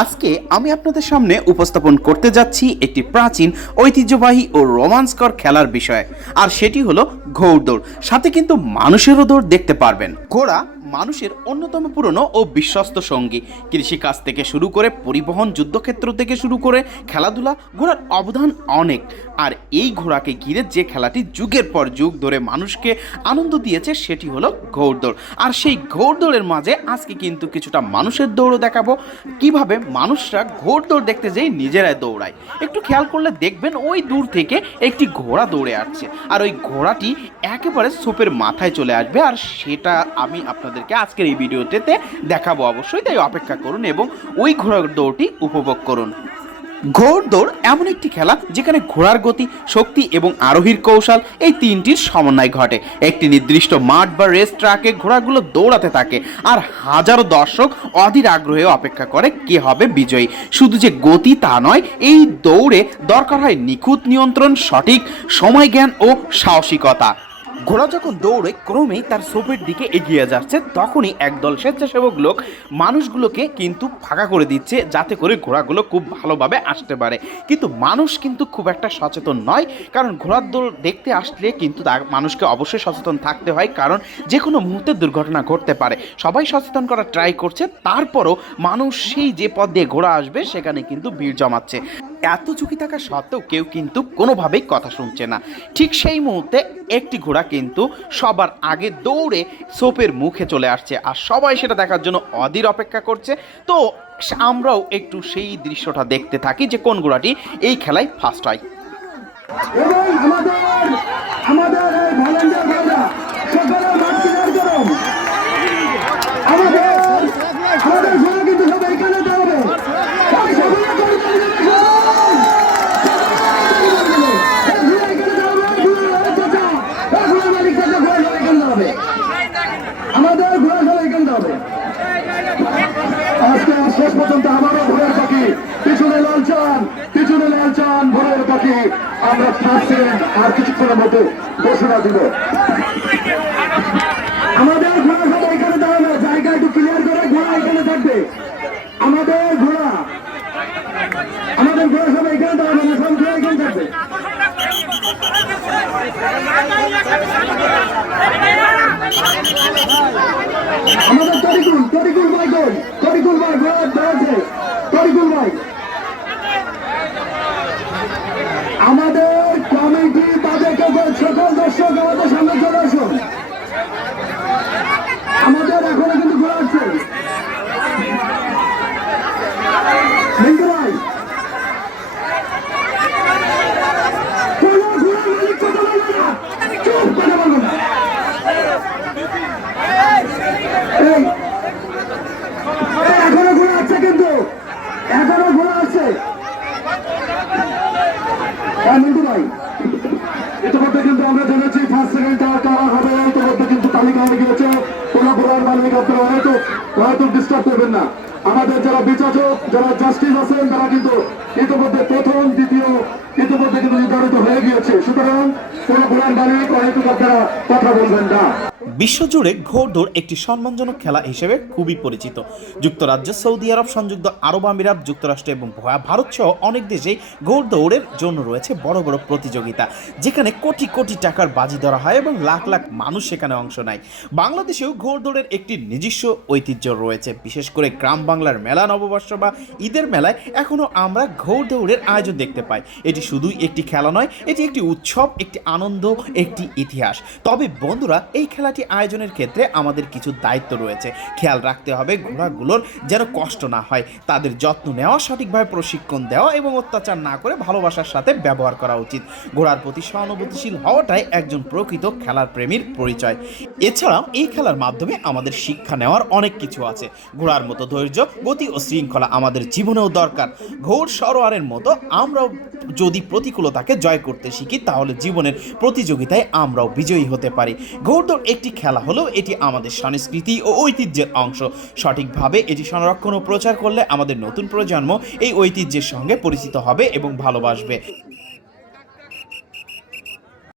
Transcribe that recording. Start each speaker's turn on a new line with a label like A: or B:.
A: আজকে আমি আপনাদের সামনে উপস্থাপন করতে যাচ্ছি একটি প্রাচীন, ঐতিহ্যবাহী ও রোমাঞ্চকর খেলার বিষয়। আর সেটি হলো ঘোড়দৌড় সাথে কিন্তু মানুষেরও দৌড় দেখতে পারবেন। ঘোড়া মানুষের অন্যতম পুরনো ও বিশ্বস্ত সঙ্গী। কৃষিকাজ থেকে শুরু করে পরিবহন, যুদ্ধক্ষেত্র থেকে শুরু করে খেলাধুলা ঘোড়ার অবদান অনেক। আর এই ঘোড়াকে ঘিরে যে খেলাটি যুগের পর যুগ ধরে মানুষকে আনন্দ দিয়েছে, সেটি হলো ঘোড়দৌড় আর সেই ঘোড়দৌড়ের মাঝে আজকে কিন্তু কিছুটা মানুষের দৌড়ও দেখাবো। কীভাবে মানুষরা ঘোড়দৌড় দেখতে যেয়ে নিজেরাই দৌড়ায়। একটু খেয়াল করলে দেখবেন ওই দূর থেকে একটি ঘোড়া দৌড়ে আসছে। আর ওই ঘোড়াটি একেবারে সোপের মাথায় চলে আসবে আর সেটা আমি আপনাদেরকে আজকের এই ভিডিওটিতে দেখাবো অবশ্যই। তাই অপেক্ষা করুন এবং ওই ঘোড়া দৌড়টি উপভোগ করুন। ঘোড় দৌড় এমন একটি খেলা যেখানে ঘোড়ার গতি, শক্তি এবং আরোহীর কৌশল এই তিনটির সমন্বয় ঘটে। একটি নির্দিষ্ট মাঠ বা রেস ট্রাকে ঘোড়াগুলো দৌড়াতে থাকে আর হাজারো দর্শক অধীর আগ্রহে অপেক্ষা করে কে হবে বিজয়ী। শুধু যে গতি তা নয়, এই দৌড়ে দরকার হয় নিখুঁত নিয়ন্ত্রণ, সঠিক সময় জ্ঞান ও সাহসিকতা। ঘোড়া যখন দৌড়ে ক্রমেই তার সোপের দিকে এগিয়ে যাচ্ছে, তখনই একদল স্বেচ্ছাসেবক লোক মানুষগুলোকে কিন্তু ফাঁকা করে দিচ্ছে যাতে করে ঘোড়াগুলো খুব ভালোভাবে আসতে পারে। কিন্তু মানুষ কিন্তু খুব একটা সচেতন নয়, কারণ ঘোড়ার দৌড় দেখতে আসলে কিন্তু মানুষকে অবশ্যই সচেতন থাকতে হয়, কারণ যে কোনো মুহূর্তে দুর্ঘটনা ঘটতে পারে। সবাই সচেতন করার ট্রাই করছে, তারপরও মানুষ সেই যে পথ দিয়ে ঘোড়া আসবে, সেখানে কিন্তু ভিড় জমাচ্ছে। এত ঝুঁকি থাকা সত্ত্বেও কেউ কিন্তু কোনোভাবেই কথা শুনছে না। ঠিক সেই মুহূর্তে একটি ঘোড়া কিন্তু সবার আগে দৌড়ে সোপের মুখে চলে আসছে আর সবাই সেটা দেখার জন্য অধীর অপেক্ষা করছে। তো আমরাও একটু সেই দৃশ্যটা দেখতে থাকি যে কোন ঘোড়াটি এই খেলায় ফার্স্ট হয়।
B: আমাদের আমাদের এই ভলেন্টিয়ার ভাইরা সকলের মাঠ ক্লিয়ার করুন আমাদের আমাদের ঘোড়া কিন্তু সব এখানে দাঁড়াবে সব সকলে করে দাঁড়িয়ে রাখুন। ঘোড়া এখানে দাঁড়াবে, ঘোড়া এখানে চাচা। এই ঘোড়া মালিক চাচা, ঘোড়া সব এখানে দাঁড়াবে। আমাদের ঘোড়া সব এখানে দাঁড়াবে আজকে শেষ পর্যন্ত আমারও ভোরের পাখি পিছনে লালচান পিছনে লালচান ভোরের পাখি। আমরা ফার্স্ট আর কিছুক্ষণের মধ্যে ঘোষণা দিব। আমাদের ঘোড়া সব এখানে দাঁড়াবে জায়গা একটু ক্লিয়ার করে, ঘোড়া এখানে থাকবে। আমাদের ঘোড়া। আমাদের ঘোড়া সব এখানে দাঁড়াবে সব ঘোড়া এখানে থাকবে। আমাদের তরিকুল তরিকুল ভাই কই তরিকুল ভাই ঘোড়া দাঁড়াচ্ছে। তরিকুল ভাই। আমাদের সামনে চলে আসুন আমাদের এখনও কিন্তু ঘোরা আছে মিন্টু ভাই কোনো ঘোড়ার মালিক কথা বলবে না চুপ কথা বলবে না এই, এই, এখনও ঘোড়া আছে কিন্তু এখনও ঘোড়া আছে হ্যাঁ মিন্টু ভাই ইতিমধ্যে কিন্তু আমরা জেনেছি ফার্স্ট সেকেন্ড থার্ড কারা হবে। ইতিমধ্যে কিন্তু তালিকা হয়ে গিয়েছে। কোন ঘোড়ার মালিক আপনারা হয়তো হয়তো ডিস্টার্ব করবেন না। আমাদের যারা বিচারক, যারা জাস্টিস আছেন, তারা কিন্তু ইতিমধ্যে প্রথম, দ্বিতীয় ইতিমধ্যে কিন্তু নির্ধারিত হয়ে গিয়েছে। সুতরাং কোন কথা বলবেন না।
A: বিশ্বজুড়ে ঘোড়দৌড় একটি সম্মানজনক খেলা হিসেবে খুবই পরিচিত। যুক্তরাজ্য, সৌদি আরব, সংযুক্ত আরব আমিরাত, যুক্তরাষ্ট্র এবং ভারত সহ অনেক দেশেই ঘোড়দৌড়ের জন্য রয়েছে বড় বড় প্রতিযোগিতা, যেখানে কোটি কোটি টাকার বাজি ধরা হয় এবং লাখ লাখ মানুষ সেখানে অংশ নেয়। বাংলাদেশেও ঘোড়দৌড়ের একটি নিজস্ব ঐতিহ্য রয়েছে। বিশেষ করে গ্রাম বাংলার মেলা, নববর্ষ বা ঈদের মেলায় এখনও আমরা ঘোড়দৌড়ের আয়োজন দেখতে পাই। এটি শুধুই একটি খেলা নয়, এটি একটি উৎসব, একটি আনন্দ, একটি ইতিহাস। তবে বন্ধুরা, এই খেলাটি আয়োজনের ক্ষেত্রে আমাদের কিছু দায়িত্ব রয়েছে। খেয়াল রাখতে হবে ঘোড়াগুলোর যেন কষ্ট না হয়, তাদের যত্ন নেওয়া, সঠিকভাবে প্রশিক্ষণ দেওয়া এবং অত্যাচার না করে ভালোবাসার সাথে ব্যবহার করা উচিত। ঘোড়ার প্রতি সহানুভূতিশীল হওয়াটাই একজন প্রকৃত খেলার প্রেমীর পরিচয়। এছাড়াও এই খেলার মাধ্যমে আমাদের শিক্ষা নেওয়ার অনেক কিছু আছে। ঘোড়ার মতো ধৈর্য, গতি ও শৃঙ্খলা আমাদের জীবনেও দরকার। ঘোড় সরোয়ারের মতো আমরাও যদি প্রতিকূলতাকে জয় করতে শিখি, তাহলে জীবনের প্রতিযোগিতায় আমরাও বিজয়ী হতে পারি। ঘৌড়দৌড় একটি খেলা হলেও এটি আমাদের সংস্কৃতি ও ঐতিহ্যের অংশ। সঠিকভাবে এটি সংরক্ষণ ও প্রচার করলে আমাদের নতুন প্রজন্ম এই ঐতিহ্যের সঙ্গে পরিচিত হবে এবং ভালোবাসবে।